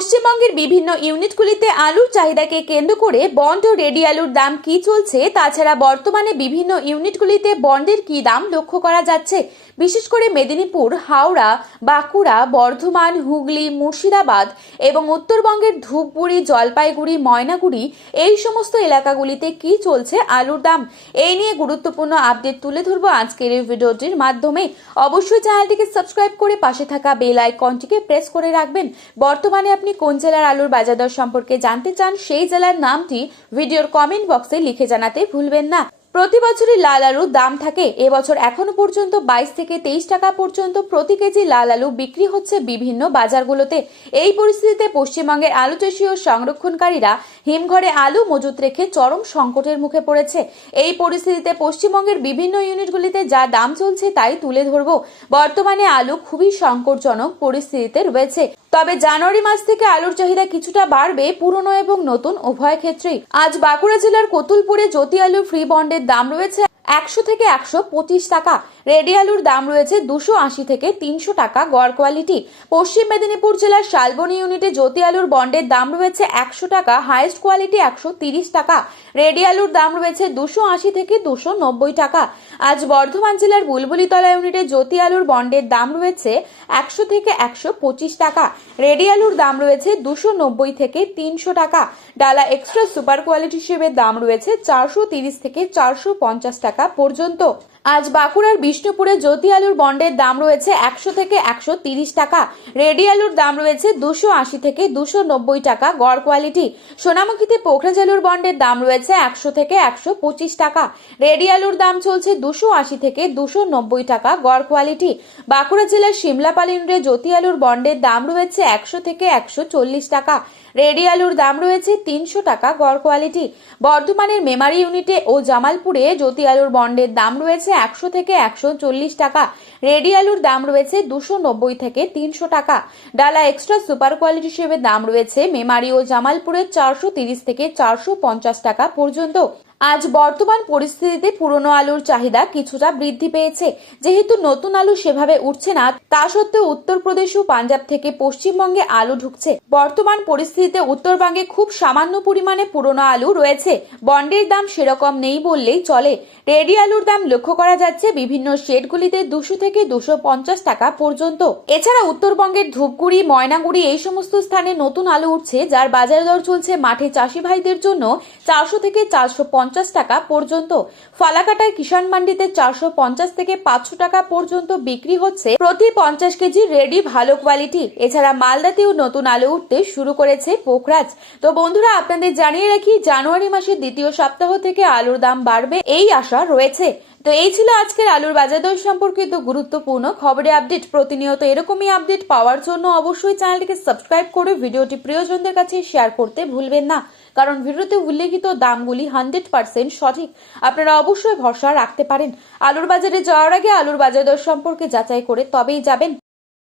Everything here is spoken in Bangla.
পশ্চিমবঙ্গের বিভিন্ন ইউনিটগুলিতে আলুর চাহিদাকে কেন্দ্র করে বন্ড ও রেডি আলুর দাম কি চলছে, তাছাড়া বর্তমানে বিভিন্ন ইউনিটগুলিতে বন্ডের কি দাম লক্ষ্য করা যাচ্ছে। বিশেষ করে মেদিনীপুর, হাওড়া, বাঁকুড়া, বর্ধমান, হুগলি, মুর্শিদাবাদ এবং উত্তরবঙ্গের ধূপগুড়ি, জলপাইগুড়ি, ময়নাগুড়ি এই সমস্ত এলাকাগুলিতে কি চলছে আলুর দাম, এই নিয়ে গুরুত্বপূর্ণ আপডেট তুলে ধরবো আজকের এই ভিডিওটির মাধ্যমে। অবশ্যই চ্যানেলটিকে সাবস্ক্রাইব করে পাশে থাকা বেল আইকনটিকে প্রেস করে রাখবেন। বর্তমানে আপনি কোন জেলার আলুর বাজার দর সম্পর্কে জানতে চান, সেই জেলার নামটি ভিডিওর কমেন্ট বক্সে লিখে জানাতে ভুলবেন না। প্রতি বছরই লাল আলুর দাম থাকে। এবছর এখনো পর্যন্ত 22 থেকে 23 টাকা পর্যন্ত প্রতি কেজি লাল আলু বিক্রি হচ্ছে বিভিন্ন বাজারগুলোতে। এই পরিস্থিতিতে পশ্চিমবঙ্গের আলু চাষী ও সংরক্ষণকারীরা হিমঘরে আলু মজুত রেখে চরম সংকটের মুখে পড়েছে। এই পরিস্থিতিতে পশ্চিমবঙ্গের বিভিন্ন ইউনিটগুলিতে যা দাম চলছে তাই তুলে ধরবো। বর্তমানে আলু খুবই সংকটজনক পরিস্থিতিতে রয়েছে। তবে জানুয়ারি মাস থেকে আলুর চাহিদা কিছুটা বাড়বে পুরনো এবং নতুন উভয় ক্ষেত্রেই। আজ বাঁকুড়া জেলার কতুলপুরে জ্যোতি আলুর ফ্রি বন্ডের দাম রয়েছে 100 থেকে 125 টাকা। রেডি আলুর দাম রয়েছে 280 থেকে 300 টাকা গড় কোয়ালিটি। পশ্চিম মেদিনীপুর জেলার শালবনী ইউনিটে জ্যোতি আলুর বন্ডের দাম রয়েছে 100 টাকা, হাইয়েস্ট কোয়ালিটি 130 টাকা। রেডি আলুর দাম রয়েছে 280 থেকে 290 টাকা। আজ বর্ধমান জেলার বুলবুলিতলা ইউনিটে জ্যোতি আলুর বন্ডের দাম রয়েছে 100 থেকে 125 টাকা। রেডি আলুর দাম রয়েছে 290 থেকে 300 টাকা। ডালা এক্সট্রা সুপার কোয়ালিটি হিসেবে দাম রয়েছে 430 থেকে 450 টাকা পর্যন্ত। আজ বাঁকুড়ার বিষ্ণুপুরে জ্যোতি আলুর বন্ডের দাম রয়েছে 100 থেকে 130 টাকা। রেডি আলুর দাম রয়েছে 280 থেকে 290 টাকা গড় কোয়ালিটি। সোনামুখীতে পোখরাজ আলুর বন্ডের দাম রয়েছে 100 থেকে 125 টাকা। রেডি আলুর দাম চলছে 280 থেকে 290 টাকা গড় কোয়ালিটি। বাঁকুড়া জেলার সিমলাপাল ইউনিটে জ্যোতি আলুর বন্ডের দাম রয়েছে 100 থেকে 140 টাকা। রেডি আলুর দাম রয়েছে 300 টাকা গড় কোয়ালিটি। বর্ধমানের মেমারি ইউনিটে ও জামালপুরে জ্যোতি আলুর বন্ডের দাম রয়েছে 100 থেকে 140 টাকা। রেডি আলুর দাম রয়েছে 290 থেকে 300 টাকা। ডালা এক্সট্রা সুপার কোয়ালিটি হিসেবে দাম রয়েছে মেমারি ও জামালপুরে 430 থেকে 450 টাকা পর্যন্ত। আজ বর্তমান পরিস্থিতিতে পুরনো আলুর চাহিদা কিছুটা বৃদ্ধি পেয়েছে। যেহেতু নতুন আলু সেভাবে উঠছে না, তা সত্ত্বেও উত্তরপ্রদেশ ও পাঞ্জাব থেকে পশ্চিমবঙ্গে আলু ঢুকছে। বর্তমান পরিস্থিতিতে উত্তরবঙ্গে খুব সামান্য পরিমাণে পুরনো আলু রয়েছে। বন্ডের দাম সেরকম নেই বললেই চলে। রেডি আলুর দাম লক্ষ্য করা যাচ্ছে বিভিন্ন শেডগুলিতে 200 থেকে 250 টাকা পর্যন্ত। এছাড়া উত্তরবঙ্গের ধূপগুড়ি, ময়নাগুড়ি এই সমস্ত স্থানে নতুন আলু উঠছে, যার বাজার দর চলছে মাঠে চাষি ভাইদের জন্য 400 থেকে 450 টাকা পর্যন্ত। ফালাকাটায় কিষাণ মান্ডিতে 450 থেকে 500 টাকা পর্যন্ত বিক্রি হচ্ছে প্রতি 50 কেজি রেডি ভালো কোয়ালিটি। এছাড়া মালদাতেও নতুন আলু উঠতে শুরু করেছে পোখরাজ। তো বন্ধুরা, আপনাদের জানিয়ে রাখি, জানুয়ারি মাসের দ্বিতীয় সপ্তাহ থেকে আলুর দাম বাড়বে এই আশা রয়েছে। তো এই ছিল আজকের আলুর বাজার দর সম্পর্কিত গুরুত্বপূর্ণ খবরের আপডেট। প্রতিনিয়ত এরকমই আপডেট পাওয়ার জন্য অবশ্যই চ্যানেলটিকে সাবস্ক্রাইব করে ভিডিওটি প্রিয়জনদের কাছে শেয়ার করতে ভুলবেন না, কারণ ভিডিওতে উল্লেখিত দামগুলি 100% সঠিক। আপনারা অবশ্যই ভরসা রাখতে পারেন। আলুর বাজারে যাওয়ার আগে আলুর বাজার দর সম্পর্কে যাচাই করে তবেই যাবেন।